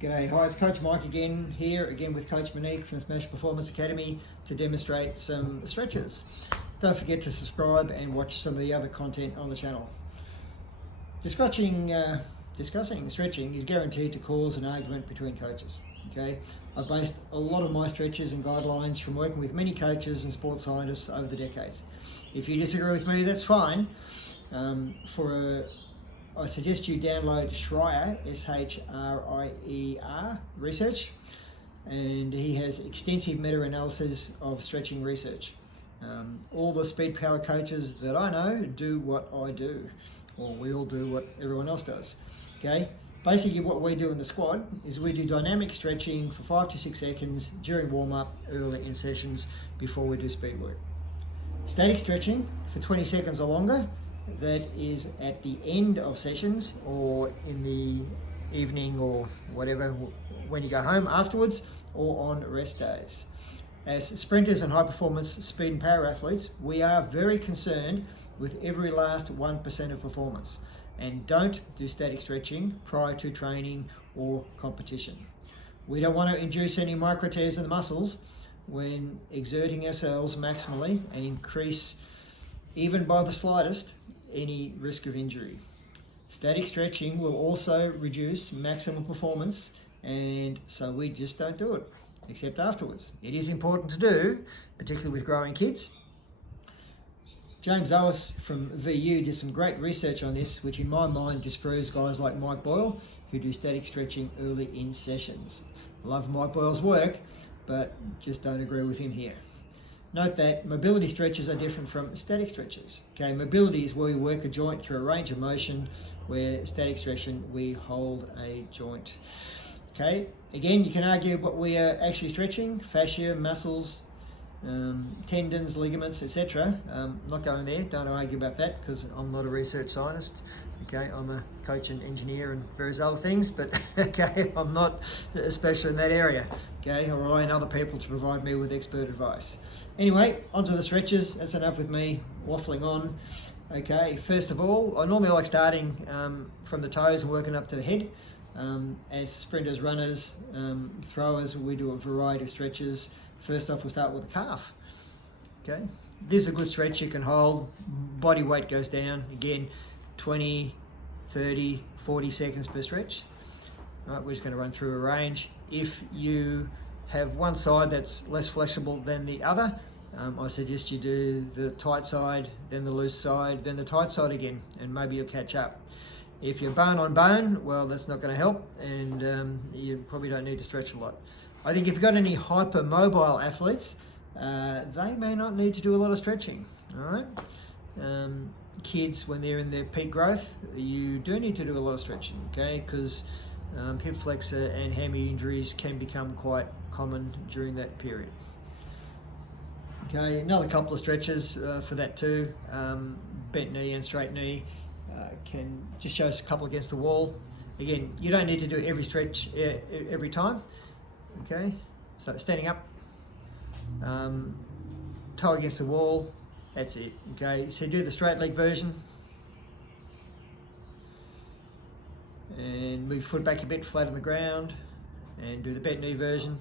G'day, hi, it's Coach Mike again, here again with Coach Monique from Smash Performance Academy to demonstrate some stretches. Don't forget to subscribe and watch some of the other content on the channel. Discussing stretching is guaranteed to cause an argument between coaches. Okay, I've based a lot of my stretches and guidelines from working with many coaches and sports scientists over the decades. If you disagree with me, that's fine. I suggest you download Shrier, S-H-R-I-E-R, research, and he has extensive meta-analysis of stretching research. All the speed power coaches that I know do what I do, or we all do what everyone else does. Okay, basically what we do in the squad is we do dynamic stretching for 5 to 6 seconds during warm-up early in sessions before we do speed work. Static stretching for 20 seconds or longer, that is at the end of sessions or in the evening or whatever, when you go home afterwards or on rest days. As sprinters and high performance speed and power athletes, we are very concerned with every last 1% of performance, and don't do static stretching prior to training or competition. We don't want to induce any micro tears in the muscles when exerting ourselves maximally and increase, even by the slightest, any risk of injury. Static stretching will also reduce maximum performance, and so we just don't do it, except afterwards. It is important to do, particularly with growing kids. James Zois from VU did some great research on this, which in my mind disproves guys like Mike Boyle who do static stretching early in sessions. I love Mike Boyle's work, but just don't agree with him here. Note that mobility stretches are different from static stretches. Okay, mobility is where we work a joint through a range of motion, where static stretching we hold a joint. Okay, again, you can argue what we are actually stretching: fascia, muscles, tendons, ligaments, etc. Not going there, don't argue about that because I'm not a research scientist. Okay, I'm a coach and engineer and various other things, but okay, I'm not a specialist in that area. Okay, I rely on other people to provide me with expert advice. Anyway, onto the stretches. That's enough with me waffling on. Okay, first of all, I normally like starting from the toes and working up to the head. As sprinters, runners, throwers, we do a variety of stretches. First off, we'll start with the calf. Okay, this is a good stretch you can hold. Body weight goes down. Again, 20, 30, 40 seconds per stretch. All right, we're just going to run through a range. If you have one side that's less flexible than the other, I suggest you do the tight side, then the loose side, then the tight side again, and maybe you'll catch up. If you're bone on bone, well, that's not going to help, and you probably don't need to stretch a lot. I think if you've got any hypermobile athletes, they may not need to do a lot of stretching. All right, kids, when they're in their peak growth, you do need to do a lot of stretching, okay, because hip flexor and hammy injuries can become quite common during that period. Okay, another couple of stretches for that too. Bent knee and straight knee can just show us a couple against the wall. Again, you don't need to do every stretch every time. Okay, so standing up, toe against the wall, that's it. Okay, so do the straight leg version and move foot back a bit, flat on the ground, and do the bent knee version.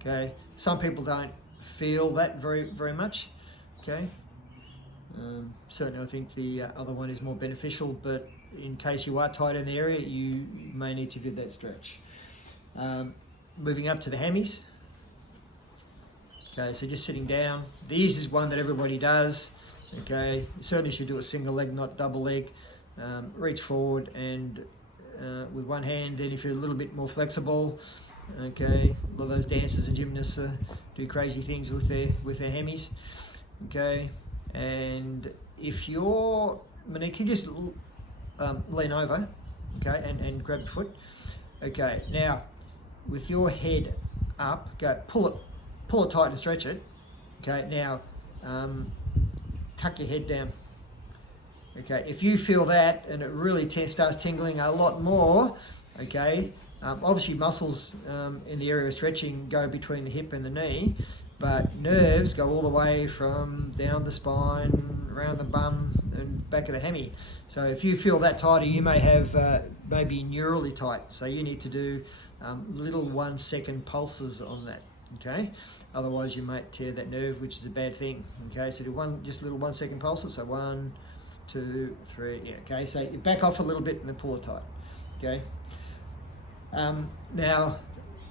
Okay, some people don't feel that very much. Okay, certainly I think the other one is more beneficial, but in case you are tight in the area, you may need to do that stretch. Moving up to the hammies. Okay, so just sitting down. The easiest one that everybody does. Okay, you certainly should do a single leg, not double leg. Reach forward and with one hand. Then if you're a little bit more flexible, okay, a lot of those dancers and gymnasts do crazy things with their hammies. Okay, and if you're, Monique, you just lean over, okay, and grab the foot. Okay, now with your head up, go pull it tight and stretch it. Okay, now tuck your head down. Okay, if you feel that and it really starts tingling a lot more, okay, obviously muscles in the area of stretching go between the hip and the knee, but nerves go all the way from down the spine, around the bum, and back of the hammy. So if you feel that tighter, you may have maybe neurally tight. So you need to do little 1 second pulses on that, okay? Otherwise you might tear that nerve, which is a bad thing, okay? So do just little 1 second pulses. So 1, 2, 3, yeah, okay? So you back off a little bit and then pull it tight, okay? Now,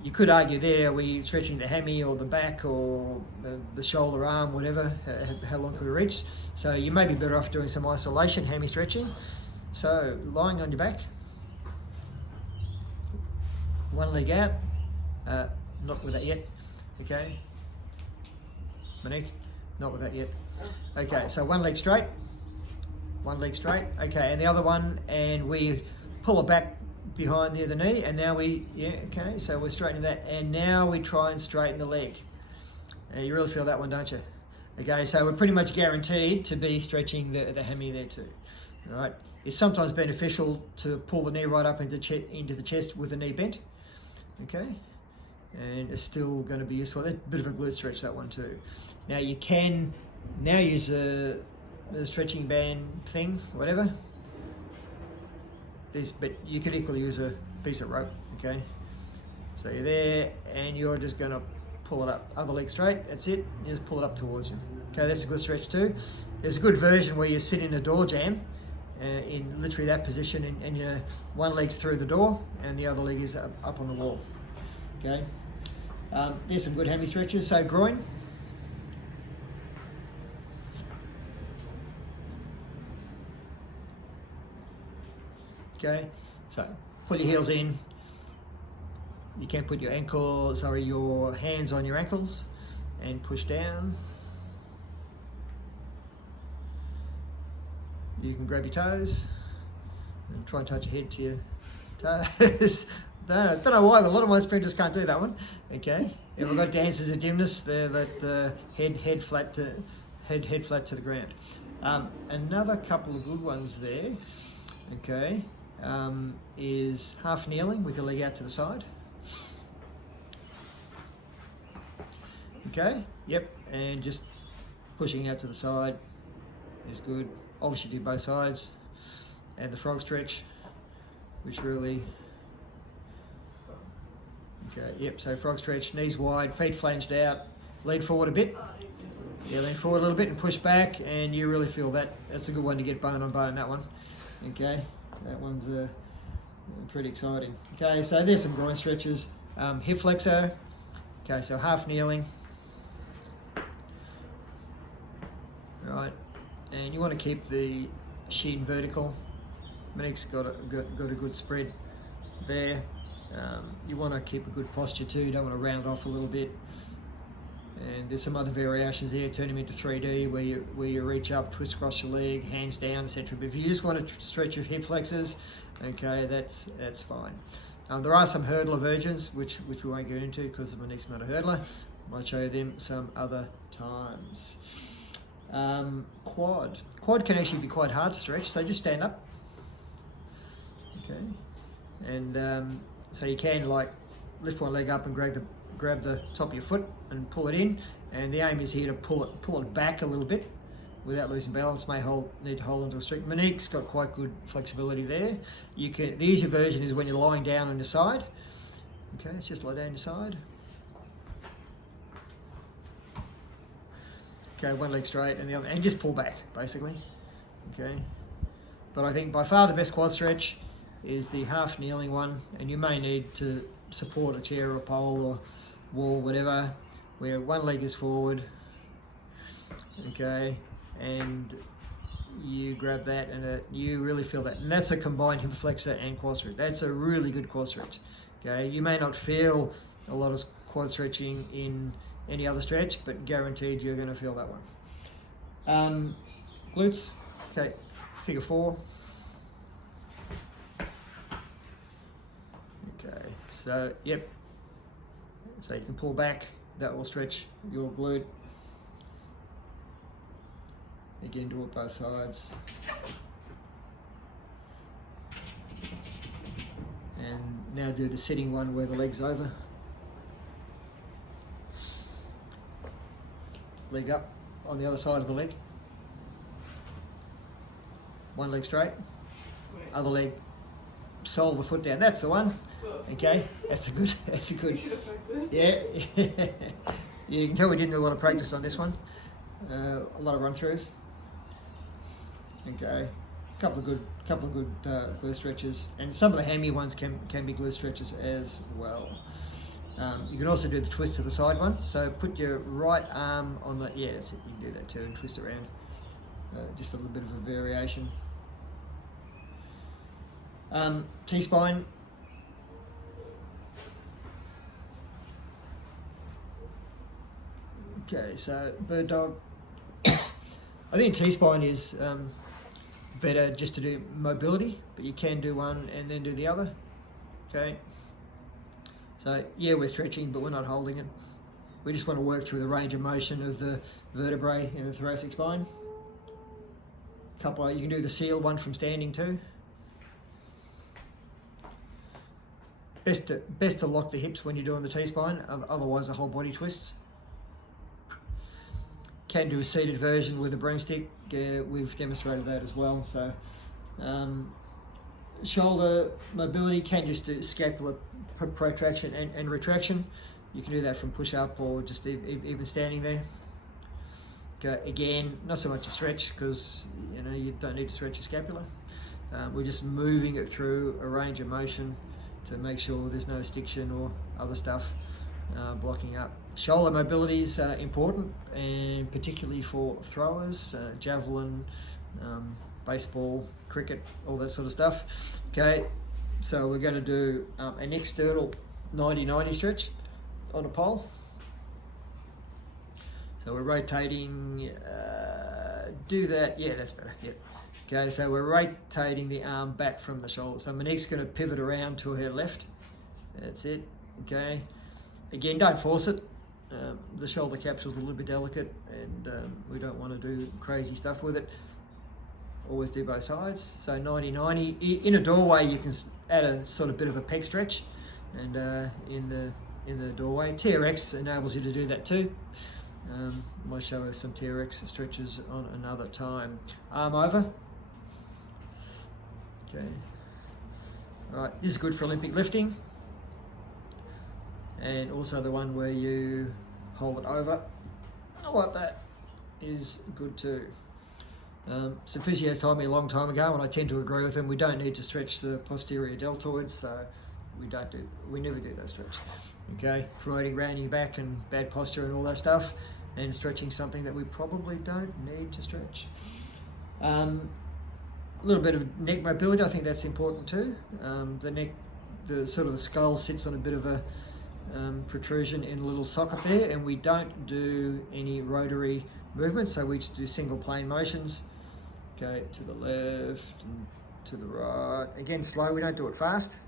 you could argue there, were you stretching the hammy or the back or the shoulder, arm, whatever, how long can we reach? So you may be better off doing some isolation hammy stretching. So lying on your back, one leg out, not with that yet, okay? Monique, not with that yet. Okay, so one leg straight, okay, and the other one, and we pull it back behind the other knee, and now okay, so we're straightening that, and now we try and straighten the leg. You really feel that one, don't you? Okay, so we're pretty much guaranteed to be stretching the hammy there too. All right, it's sometimes beneficial to pull the knee right up into the chest with the knee bent, okay, and it's still going to be useful. That's a bit of a glute stretch, that one too. Now you can now use the stretching band thing, whatever. But you could equally use a piece of rope, okay? So you're there, and you're just gonna pull it up. Other leg straight, that's it. You just pull it up towards you. Okay, that's a good stretch too. There's a good version where you sit in a door jamb, in literally that position, and your one leg's through the door, and the other leg is up on the wall, okay? There's some good hammy stretches. So groin. Okay, so pull your heels in. You can put your hands on your ankles and push down. You can grab your toes and try and touch your head to your toes. Don't know why, but a lot of my sprinters can't do that one. Okay, if we've got dancers and gymnasts, they're that head flat to the ground. Another couple of good ones there. Okay. Is half kneeling with your leg out to the side. Okay, yep, and just pushing out to the side is good. Obviously do both sides. And the frog stretch, which really, okay, yep, so frog stretch, knees wide, feet flanged out, lean forward a bit. Yeah, lean forward a little bit and push back, and you really feel that. That's a good one to get bone on bone, that one. Okay. That one's pretty exciting. Okay, so there's some groin stretches. Hip flexor. Okay, so half kneeling. All right, and you want to keep the shin vertical. Monique's got a good spread there. You want to keep a good posture too. You don't want to round off a little bit. And there's some other variations there, turn them into 3D, where you reach up, twist across your leg, hands down, etc. But if you just want to stretch your hip flexors, okay, that's fine. There are some hurdler versions, which we won't get into because Monique's not a hurdler. I might show you them some other times. Quad can actually be quite hard to stretch, so just stand up. Okay, and so you can like lift one leg up and grab the top of your foot and pull it in, and the aim is here to pull it back a little bit without losing balance. Need to hold onto a string. Monique's got quite good flexibility there. The easier version is when you're lying down on your side. Okay, let's just lie down your side. Okay, one leg straight and the other, and just pull back basically. Okay, but I think by far the best quad stretch is the half kneeling one, and you may need to support a chair or a pole or wall, whatever, where one leg is forward, okay, and you grab that, and you really feel that, and that's a combined hip flexor and quad stretch. That's a really good quad stretch. Okay, you may not feel a lot of quad stretching in any other stretch, but guaranteed you're going to feel that one. Glutes. Okay, figure 4. Okay, so yep. So you can pull back, that will stretch your glute. Again, do it both sides. And now do the sitting one where the leg's over. Leg up on the other side of the leg. one leg straight, other leg, sole of the foot down. That's the one. Okay, that's a good. Yeah. You can tell we didn't do a lot of practice on this one. A lot of run throughs. Okay, couple of good glute stretches, and some of the hammy ones can be glute stretches as well. You can also do the twist to the side one. So put your right arm on the, yeah, that's it. You can do that too and twist around. Just a little bit of a variation. T-spine. Okay, so bird dog. I think T-spine is better just to do mobility, but you can do one and then do the other. Okay. So yeah, we're stretching, but we're not holding it. We just want to work through the range of motion of the vertebrae in the thoracic spine. You can do the seal one from standing too. Best to lock the hips when you're doing the T-spine, otherwise the whole body twists. Can do a seated version with a broomstick. We've demonstrated that as well. So shoulder mobility, can just do scapular protraction and retraction. You can do that from push up or just even standing there. Okay, again, not so much a stretch because you don't need to stretch your scapula. We're just moving it through a range of motion to make sure there's no stiction or other stuff blocking up. Shoulder mobility is important, and particularly for throwers, javelin, baseball, cricket, all that sort of stuff. Okay, so we're going to do an external 90-90 stretch on a pole. So we're rotating, do that, yeah, that's better, yep. Okay, so we're rotating the arm back from the shoulder. So my neck's going to pivot around to her left. That's it, okay. Again, don't force it. The shoulder capsule's a little bit delicate, and we don't want to do crazy stuff with it. Always do both sides. So 90-90. In a doorway, you can add a sort of bit of a pec stretch, and in the doorway, TRX enables you to do that too. Might show some TRX stretches on another time. Arm over. Okay. All right. This is good for Olympic lifting, and also the one where you hold it over like that is good too. Some physios told me a long time ago, and I tend to agree with them, we don't need to stretch the posterior deltoids, so we never do that stretch. Okay, promoting rounding back and bad posture and all that stuff, and stretching something that we probably don't need to stretch. A little bit of neck mobility, I think that's important too. The neck, the skull sits on a bit of a protrusion in a little socket there, and we don't do any rotary movements, so we just do single plane motions. Okay, to the left and to the right. Again, slow, we don't do it fast.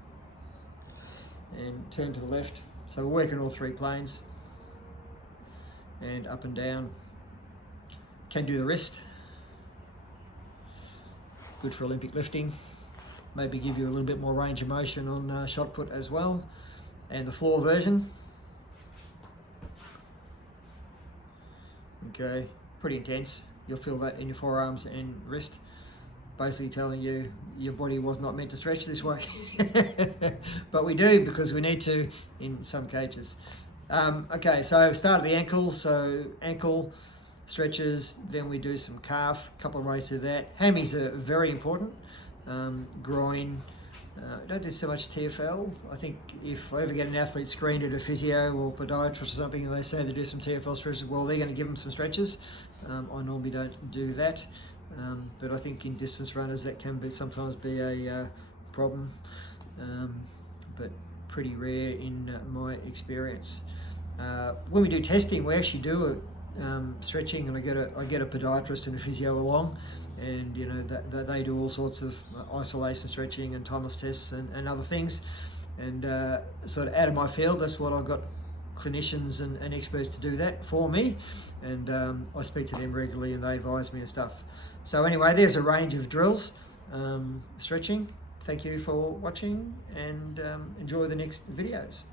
And turn to the left. So we're working all three planes. And up and down. Can do the wrist. Good for Olympic lifting. Maybe give you a little bit more range of motion on shot put as well. And the floor version. Okay, pretty intense. You'll feel that in your forearms and wrist, basically telling you your body was not meant to stretch this way. But we do, because we need to in some cases. Okay, so start at the ankles, so ankle stretches, then we do some calf, a couple of rows of that. Hammies are very important. Groin, don't do so much TFL. I think if I ever get an athlete screened at a physio or podiatrist or something, and they say they do some TFL stretches, well, they're going to give them some stretches. I normally don't do that, but I think in distance runners that can sometimes be a problem, but pretty rare in my experience. When we do testing, we actually do stretching, and I get a podiatrist and a physio along, and they do all sorts of isolation stretching and timeless tests and other things, and sort of out of my field, that's what I've got clinicians and experts to do that for me, and I speak to them regularly and they advise me and stuff. So anyway, there's a range of drills, stretching. Thank you for watching, and enjoy the next videos.